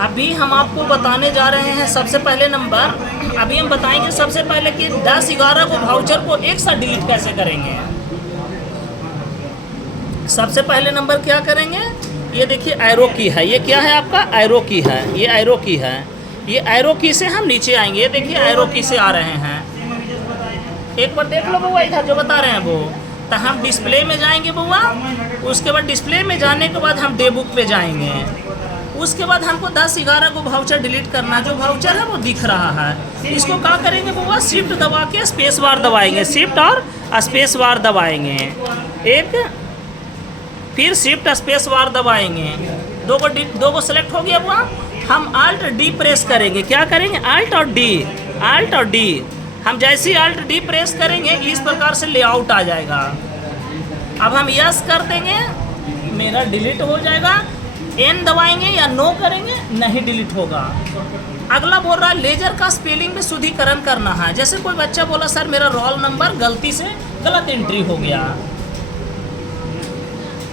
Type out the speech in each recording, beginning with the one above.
अभी हम आपको बताने जा रहे हैं सबसे पहले नंबर। अभी हम बताएंगे सबसे पहले कि 10-11 को वाउचर को एक साथ डिलीट कैसे करेंगे। सबसे पहले नंबर क्या करेंगे, ये देखिए एरो की है, ये क्या है आपका एरो की है, ये एरो की है। ये एरो की से हम नीचे आएंगे, ये देखिए एरो की से आ रहे हैं। एक बार देख लो बउआ, इधर जो बता रहे हैं वो। तो हम डिस्प्ले में जाएंगे बउआ, उसके बाद डिस्प्ले में जाने के बाद हम डे बुक पे जाएंगे। उसके बाद हमको 10-11 को वाउचर डिलीट करना, जो वाउचर है वो दिख रहा है। इसको क्या करेंगे बउआ, शिफ्ट दबा के स्पेस बार दबाएंगे, शिफ्ट और स्पेस बार दबाएंगे एक, फिर शिफ्ट स्पेस बार दबाएंगे। दो को सेलेक्ट हो गया बुआ। हम आल्ट डी प्रेस करेंगे, क्या करेंगे आल्ट और डी, आल्ट और डी। हम जैसे ही आल्ट डी प्रेस करेंगे इस प्रकार से लेआउट आ जाएगा। अब हम यस कर देंगे, मेरा डिलीट हो जाएगा। एन दबाएंगे या नो करेंगे, नहीं डिलीट होगा। अगला बोल रहा है लेजर का स्पेलिंग में शुद्धिकरण करना है। जैसे कोई बच्चा बोला सर मेरा रोल नंबर गलती से गलत एंट्री हो गया,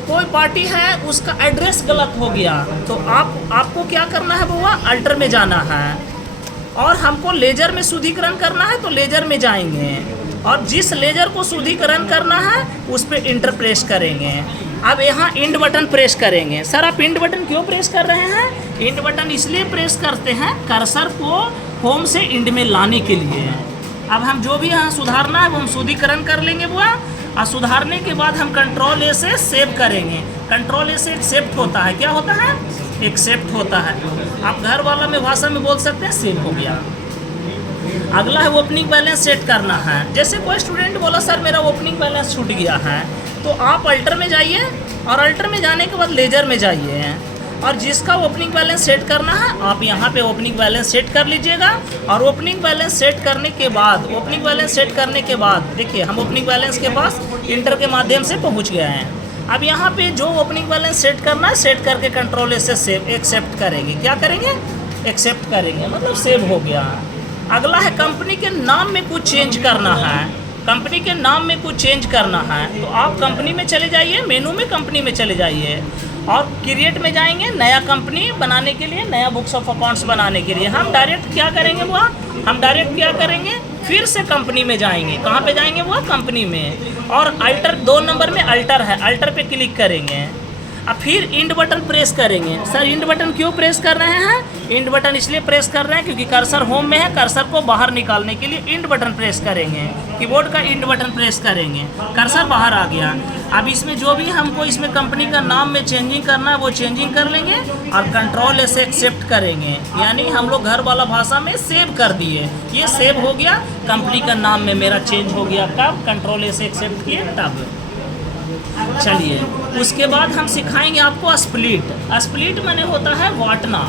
कोई पार्टी है उसका एड्रेस गलत हो गया, तो आपको क्या करना है बुआ, अल्टर में जाना है। और हमको लेजर में शुद्धिकरण करना है तो लेजर में जाएंगे, और जिस लेजर को शुद्धिकरण करना है उस पर इंटर प्रेस करेंगे। अब यहाँ इंड बटन प्रेस करेंगे। सर आप इंड बटन क्यों प्रेस कर रहे हैं? इंड बटन इसलिए प्रेस करते हैं कर्सर को होम से इंड में लाने के लिए। अब हम जो भी यहाँ सुधारना है वो हम शुद्धिकरण कर लेंगे बुआ, और सुधारने के बाद हम कंट्रोल ए से सेव करेंगे। कंट्रोल ए से एक्सेप्ट होता है, क्या होता है, एक्सेप्ट होता है। आप घर वाला में भाषा में बोल सकते हैं सेव हो गया। अगला है ओपनिंग बैलेंस सेट करना है। जैसे कोई स्टूडेंट बोला सर मेरा ओपनिंग बैलेंस छूट गया है, तो आप अल्टर में जाइए, और अल्टर में जाने के बाद लेजर में जाइए, और जिसका ओपनिंग बैलेंस सेट करना है आप यहाँ पे ओपनिंग बैलेंस सेट कर लीजिएगा। और ओपनिंग बैलेंस सेट करने के बाद देखिए हम ओपनिंग बैलेंस के पास इंटर के माध्यम से पहुँच गए हैं। अब यहाँ पे जो ओपनिंग बैलेंस सेट करना है सेट करके कंट्रोल से सेव एक्सेप्ट करेंगे। क्या करेंगे, एक्सेप्ट करेंगे, मतलब सेव हो गया। अगला है कंपनी के नाम में कुछ चेंज करना है। कंपनी के नाम में कुछ चेंज करना है तो आप कंपनी में चले जाइए, मेनू में कंपनी में चले जाइए, और क्रिएट में जाएंगे नया कंपनी बनाने के लिए, नया बुक्स ऑफ अकाउंट्स बनाने के लिए। हम डायरेक्ट क्या करेंगे वो, हम डायरेक्ट क्या करेंगे, फिर से कंपनी में जाएंगे। कहाँ पे जाएंगे वो, कंपनी में, और अल्टर 2 नंबर में अल्टर है, अल्टर पे क्लिक करेंगे। अब फिर इंड बटन प्रेस करेंगे। सर इंड बटन क्यों प्रेस कर रहे हैं? इंड बटन इसलिए प्रेस कर रहे हैं क्योंकि कर्सर होम में है, कर्सर को बाहर निकालने के लिए इंड बटन प्रेस करेंगे। कीबोर्ड का इंड बटन प्रेस करेंगे, कर्सर बाहर आ गया। अब इसमें जो भी हमको इसमें कंपनी का नाम में चेंजिंग करना है वो चेंजिंग कर लेंगे, और कंट्रोल से एक्सेप्ट करेंगे। यानी हम लोग घर वाला भाषा में सेव कर दिए, ये सेव हो गया। कंपनी का नाम में मेरा चेंज हो गया, कब कंट्रोल से एक्सेप्ट किए तब। चलिए उसके बाद हम सिखाएंगे आपको स्प्लिट। स्प्लिट माने होता है बांटना।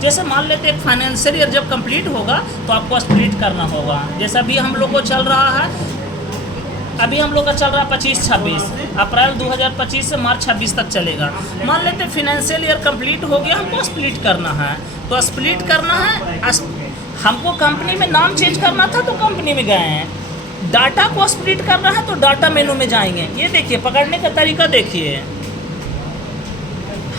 जैसे मान लेते हैं एक फाइनेंशियल ईयर जब कंप्लीट होगा तो आपको स्प्लिट करना होगा। जैसे अभी हम लोग को चल रहा है, अभी हम लोग का चल रहा है 25-26, अप्रैल 2025 से मार्च 26 तक चलेगा। मान लेते हैं फाइनेंशियल ईयर कंप्लीट हो गया, हमको स्प्लिट करना है। तो स्प्लिट करना है, हमको कंपनी में नाम चेंज करना था तो कंपनी में गए हैं, डाटा को स्प्लिट करना है तो डाटा मेनू में जाएंगे। ये देखिए पकड़ने का तरीका देखिए,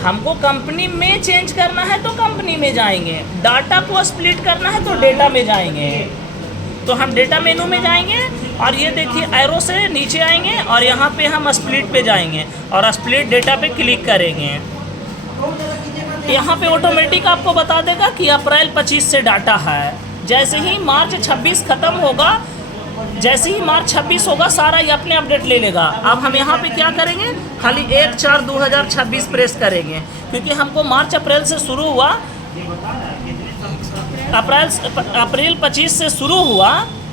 हमको कंपनी में चेंज करना है तो कंपनी में जाएंगे, डाटा को स्प्लिट करना है तो डेटा में जाएंगे। तो हम डेटा मेनू में जाएंगे, और ये देखिए एरो से नीचे आएंगे और यहाँ पे हम स्प्लिट पे जाएंगे और स्प्लिट डेटा पे क्लिक करेंगे। यहाँ पे ऑटोमेटिक आपको बता देगा कि अप्रैल 25 से डाटा है। जैसे ही मार्च 26 ख़त्म होगा, जैसे ही मार्च 26 होगा सारा ये अपने अपडेट ले लेगा। अब हम यहाँ पे क्या करेंगे, खाली 1/4/2026 प्रेस करेंगे, क्योंकि हमको मार्च अप्रैल से शुरू हुआ, अप्रैल 25 से शुरू हुआ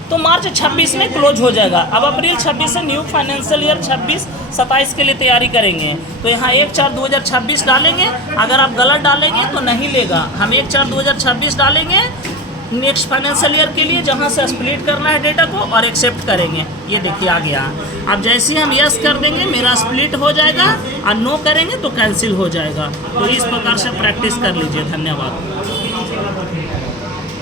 तो मार्च 26 में क्लोज हो जाएगा। अब अप्रैल 26 से न्यू फाइनेंशियल ईयर 26-27 के लिए तैयारी करेंगे। तो यहाँ 1/4/2026 डालेंगे। अगर आप गलत डालेंगे तो नहीं लेगा, हम 1/4/2026 डालेंगे नेक्स्ट फाइनेंशियल ईयर के लिए, जहाँ से स्प्लिट करना है डेटा को, और एक्सेप्ट करेंगे। ये देखिए आ गया। अब जैसे ही हम यस कर देंगे मेरा स्प्लिट हो जाएगा, और नो करेंगे तो कैंसिल हो जाएगा। तो इस प्रकार से प्रैक्टिस कर लीजिए। धन्यवाद।